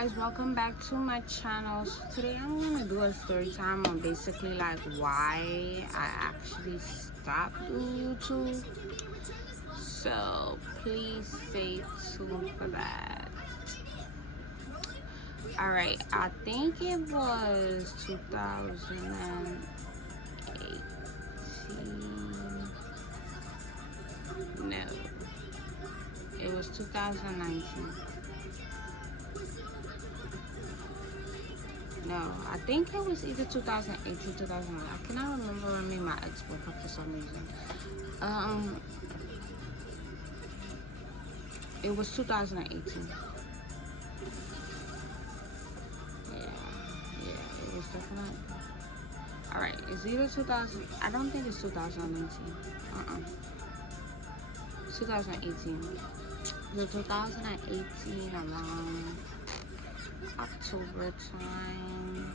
guys, welcome back to my channel. So today I'm gonna do a story time on basically like why I actually stopped doing YouTube. So please stay tuned for that. Alright, I think it was 2018. No, it was 2019. No, I think it was either 2018, 2009. I cannot remember when me and my ex broke up for some reason. It was 2018. Yeah, it was definitely. Alright, it's either 2000. I don't think it's 2019. 2018. So 2018 around October time.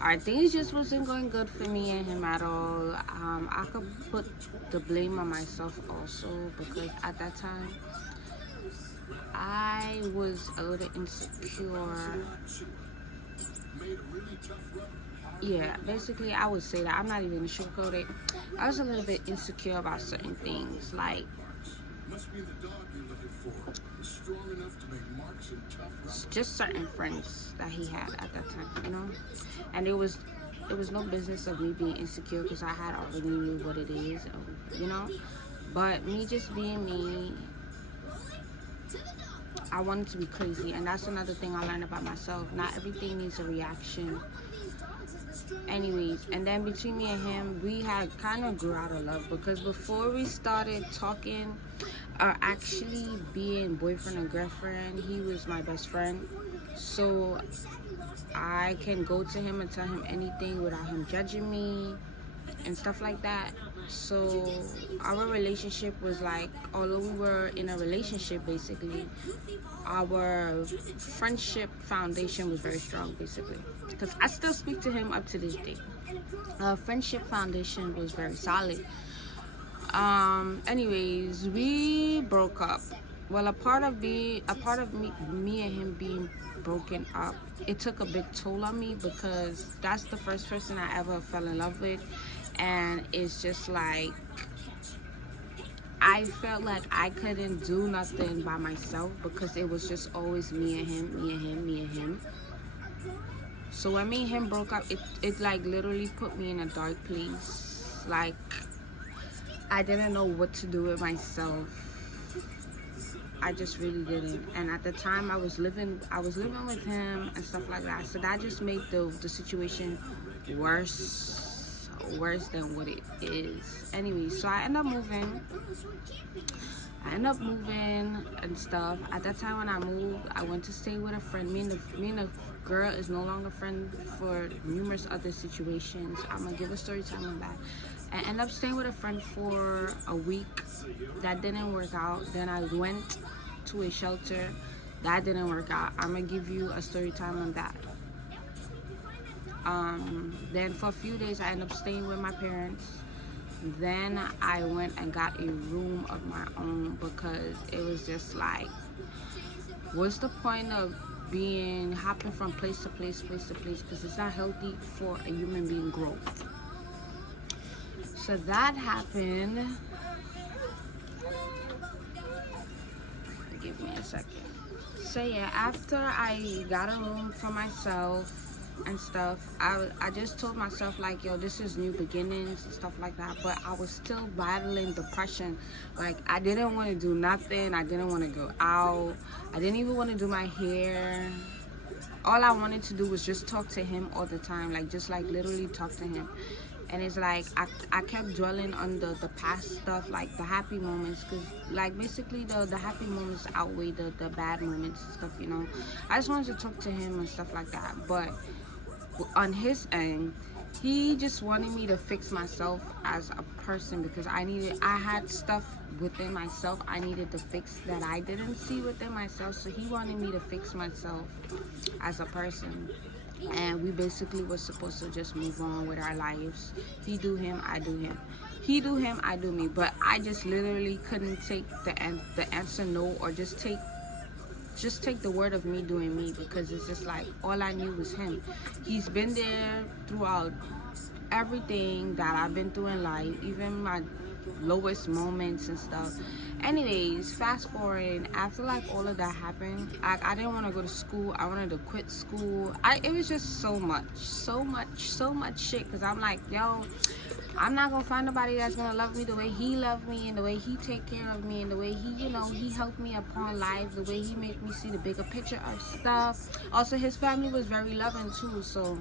Alright, things just wasn't going good for me and him at all. I could put the blame on myself also because at that time I was a little insecure. Yeah, basically I would say that. I'm not even gonna sugarcoat it. I was a little bit insecure about certain things, like just certain friends that he had at that time, you know. And it was no business of me being insecure because I had already knew what it is, you know. But me just being me, I wanted to be crazy, and that's another thing I learned about myself. Not everything needs a reaction. Anyways, and then between me and him, we had kind of grew out of love because before we started talking or actually being boyfriend and girlfriend, he was my best friend. So I can go to him and tell him anything without him judging me and stuff like that. So our relationship was like, although we were in a relationship, basically our friendship foundation was very strong, basically, because I still speak to him up to this day. Our friendship foundation was very solid. Anyways, we broke up. Well, a part of me and him being broken up, it took a big toll on me because that's the first person I ever fell in love with. And it's just like I felt like I couldn't do nothing by myself because it was just always me and him, me and him, me and him. So when me and him broke up, it like literally put me in a dark place. Like I didn't know what to do with myself. I just really didn't. And at the time I was living with him and stuff like that. So that just made the situation worse than what it is. Anyway, so I end up moving and stuff. At that time when I moved, I went to stay with a friend. Me and the girl is no longer friends for numerous other situations. I'm gonna give a story time on that. I ended up staying with a friend for a week. That didn't work out. Then I went to a shelter. That didn't work out. I'm gonna give you a story time on that. Then for a few days I ended up staying with my parents. Then I went and got a room of my own because it was just like, what's the point of hopping from place to place, because it's not healthy for a human being growth. So that happened. Give me a second. So yeah, after I got a room for myself and stuff, I just told myself like, yo, this is new beginnings and stuff like that. But I was still battling depression. Like I didn't want to do nothing. I didn't want to go out. I didn't even want to do my hair. All I wanted to do was just talk to him all the time, like just like literally talk to him. And it's like I kept dwelling on the past stuff, like the happy moments, because like basically the happy moments outweigh the bad moments and stuff, you know. I just wanted to talk to him and stuff like that. But on his end, he just wanted me to fix myself as a person because I had stuff within myself I needed to fix that I didn't see within myself. So he wanted me to fix myself as a person. And we basically were supposed to just move on with our lives. He do him, I do him. He do him, I do me. But I just literally couldn't take the answer no, or just take just take the word of me doing me, because it's just like all I knew was him. He's been there throughout everything that I've been through in life, even my lowest moments and stuff. Anyways, fast forward, after like all of that happened, I didn't want to go to school. I wanted to quit school. It was just so much shit, because I'm like, yo, I'm not gonna find nobody that's gonna love me the way he loved me, and the way he take care of me, and the way he, you know, he helped me upon life, the way he made me see the bigger picture of stuff. Also, his family was very loving too, so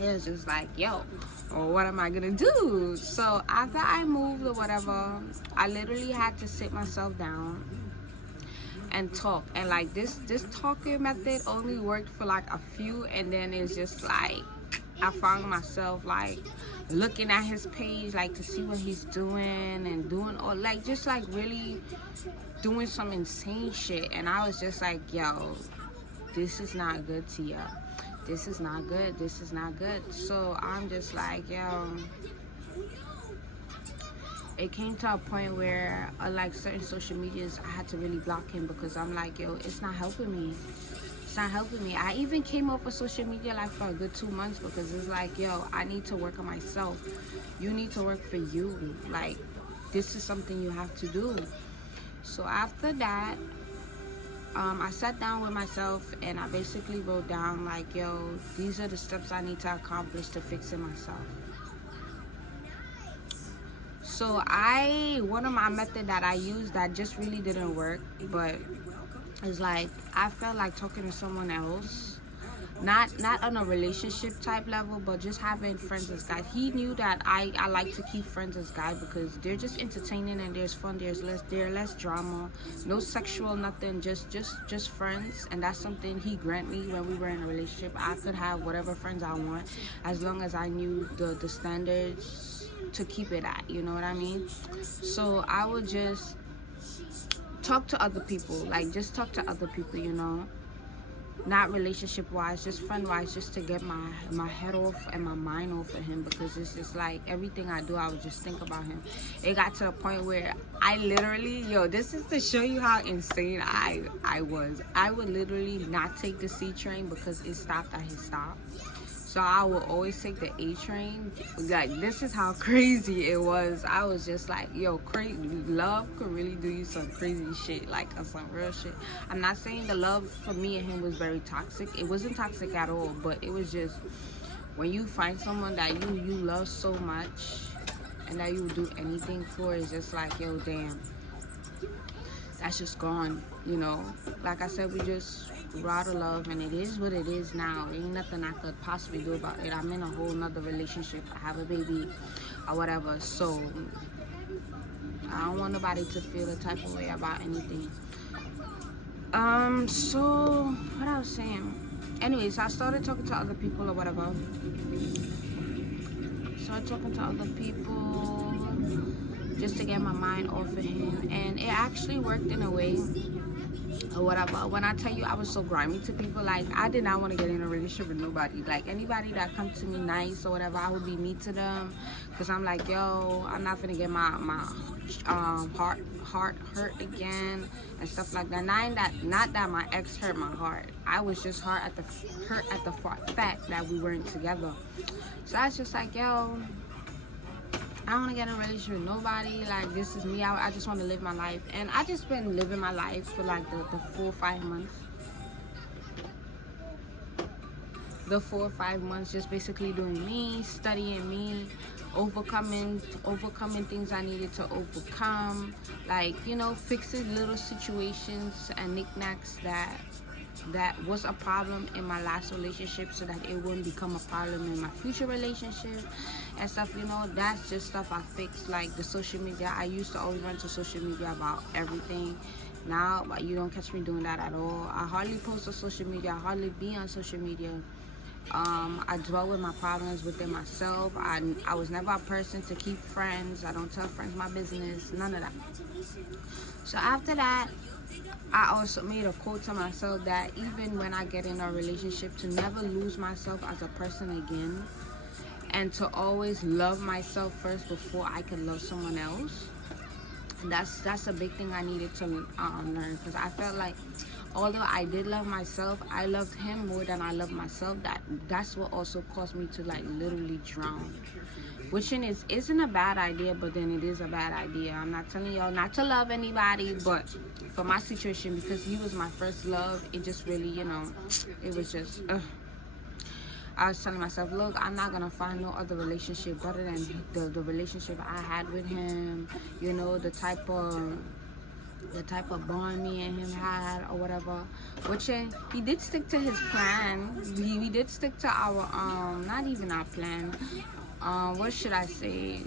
it was just like, yo, well, what am I gonna do? So after I moved or whatever, I literally had to sit myself down and talk. And like this talking method only worked for like a few, and then it's just like I found myself like looking at his page, like to see what he's doing, and doing all like just like really doing some insane shit. And I was just like, yo, this is not good, Tia. This is not good. This is not good. So I'm just like, yo, it came to a point where like certain social medias, I had to really block him, because I'm like, yo, it's not helping me. It's not helping me. I even came off of social media like for a good 2 months, because it's like, yo, I need to work on myself. You need to work for you. Like, this is something you have to do. So after that, I sat down with myself, and I basically wrote down like, yo, these are the steps I need to accomplish to fixing myself. So one of my method that I used that just really didn't work, but it's like I felt like talking to someone else, not on a relationship type level, but just having friends as guys. He knew that I like to keep friends as guys, because they're just entertaining and there's fun, there's less drama, no sexual nothing, just friends. And that's something he granted me when we were in a relationship. I could have whatever friends I want, as long as I knew the standards to keep it at, you know what I mean? So I would just talk to other people, like just talk to other people, you know, not relationship wise, just friend wise, just to get my head off and my mind off of him, because it's just like everything I do, I would just think about him. It got to a point where I literally, yo, this is to show you how insane I was. I would literally not take the C train because it stopped at his stop. So I will always take the A train. Like, this is how crazy it was. I was just like, yo, crazy love could really do you some crazy shit, like some real shit. I'm not saying the love for me and him was very toxic. It wasn't toxic at all, but it was just when you find someone that you love so much and that you would do anything for, it's just like, yo, damn, that's just gone, you know. Like I said, we just raw to love, and it is what it is now. Ain't nothing I could possibly do about it. I'm in a whole nother relationship. I have a baby or whatever, so I don't want nobody to feel the type of way about anything. So what I was saying, anyways, I started talking to other people or whatever. Started talking to other people just to get my mind off of him, and it actually worked in a way or whatever. When I tell you I was so grimy to people, like I did not want to get in a relationship with nobody. Like anybody that comes to me nice or whatever, I would be mean to them, because I'm like, yo, I'm not gonna get my heart hurt again and stuff like that. Not that my ex hurt my heart. I was just hurt at the fact that we weren't together. So I was just like, yo, I don't want to get in a relationship with nobody. Like, this is me. I just want to live my life. And I just been living my life for like the 4 or 5 months. The 4 or 5 months, just basically doing me, studying me, overcoming things I needed to overcome. Like, you know, fixing little situations and knickknacks that was a problem in my last relationship, so that it wouldn't become a problem in my future relationship and stuff. You know, that's just stuff I fixed. Like the social media, I used to always run to social media about everything. Now you don't catch me doing that at all. I hardly post on social media. I hardly be on social media. I dwell with my problems within myself. I was never a person to keep friends. I don't tell friends my business, none of that. So after that, I also made a quote to myself that even when I get in a relationship, to never lose myself as a person again, and to always love myself first before I can love someone else. And that's a big thing I needed to learn, because I felt like although I did love myself, I loved him more than I loved myself. That's what also caused me to like literally drown, which isn't a bad idea, but then it is a bad idea. I'm not telling y'all not to love anybody, but for my situation, because he was my first love, it just really, you know, it was just I was telling myself, look, I'm not gonna find no other relationship better than the relationship I had with him. You know, the type of bond me and him had or whatever. Which he did stick to his plan. We did stick to our not even our plan. What should I say?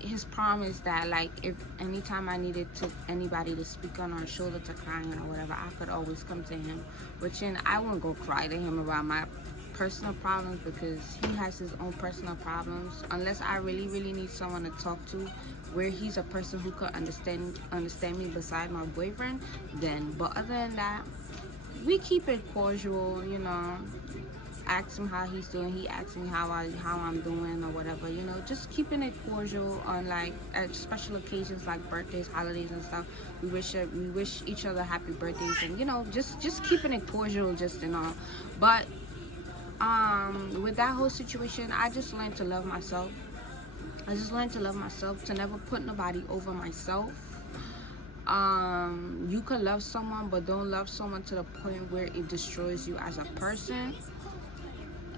His promise that like if anytime I needed anybody to speak on or shoulder to cry on or whatever, I could always come to him. Which I won't go cry to him about my personal problems, because he has his own personal problems, unless I really need someone to talk to where he's a person who could understand me beside my boyfriend, then. But other than that, we keep it cordial, you know. Ask him how he's doing, he asks me how I'm doing or whatever, you know. Just keeping it cordial on like at special occasions like birthdays, holidays and stuff. We wish each other happy birthdays, and you know, just keeping it cordial, just and all. But with that whole situation, I just learned to love myself. I just learned to love myself, to never put nobody over myself. You could love someone, but don't love someone to the point where it destroys you as a person.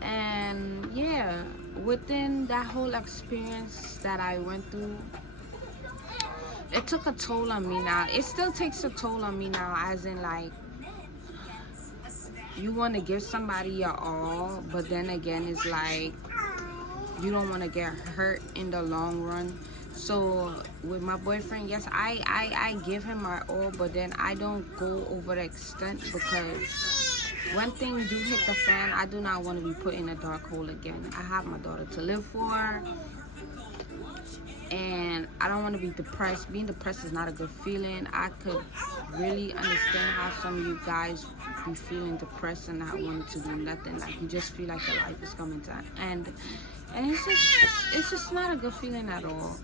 And yeah, within that whole experience that I went through, it took a toll on me now. It still takes a toll on me now, as in like, you want to give somebody your all, but then again, it's like you don't want to get hurt in the long run. So with my boyfriend, yes, I give him my all, but then I don't go over the extent, because when things do hit the fan, I do not want to be put in a dark hole again. I have my daughter to live for, and I don't want to be depressed. Being depressed is not a good feeling. I could really understand how some of you guys be feeling depressed and not wanting to do nothing. Like you just feel like your life is coming to an end, and it's just not a good feeling at all.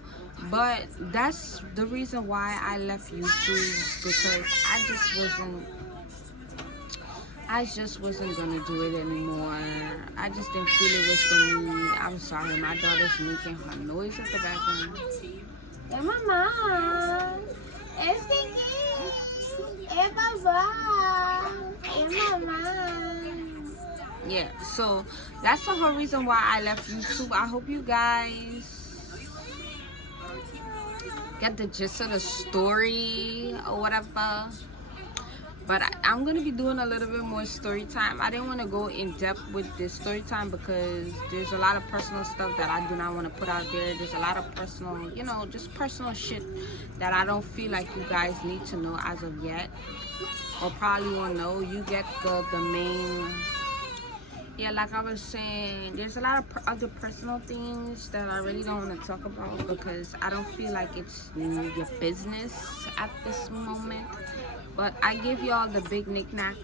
But that's the reason why I left YouTube, because I just wasn't gonna do it anymore. I just didn't feel it was for me. I'm sorry, my daughter's making her noise at the background. Hey, mama. Hey, Sticky. Hey, Baba. Hey, mama. Yeah, so that's the whole reason why I left YouTube. I hope you guys get the gist of the story or whatever. But I'm going to be doing a little bit more story time. I didn't want to go in depth with this story time because there's a lot of personal stuff that I do not want to put out there. There's a lot of personal, you know, just personal shit that I don't feel like you guys need to know as of yet. Or probably won't know. You get the main... Yeah, like I was saying, there's a lot of other personal things that I really don't want to talk about, because I don't feel like it's your business at this moment. But I give y'all the big knick-knack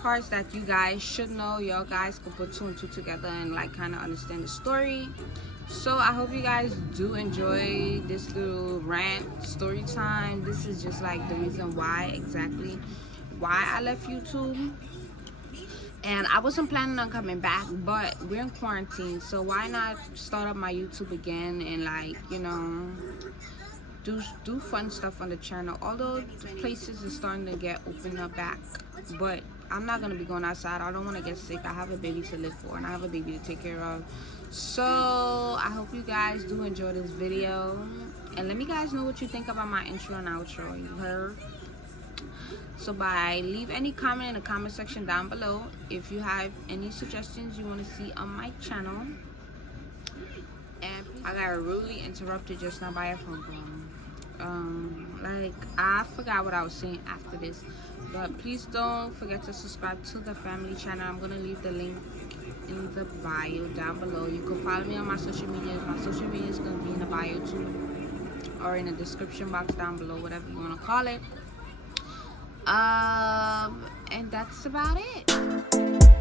parts that you guys should know. Y'all guys can put two and two together and like kind of understand the story. So I hope you guys do enjoy this little rant story time. This is just like the reason why I left YouTube. And I wasn't planning on coming back, but we're in quarantine, so why not start up my YouTube again and like, you know, do fun stuff on the channel. Although the places is starting to get opened up back, but I'm not gonna be going outside. I don't want to get sick. I have a baby to live for, and I have a baby to take care of. So I hope you guys do enjoy this video, and let me guys know what you think about my intro and outro. You heard? So bye. Leave any comment in the comment section down below if you have any suggestions you want to see on my channel. And I got rudely interrupted just now by a phone call. Like I forgot what I was saying after this, but please don't forget to subscribe to the family channel. I'm gonna leave the link in the bio down below. You can follow me on my social medias. My social media is gonna be in the bio too, or in the description box down below, whatever you want to call it. And that's about it.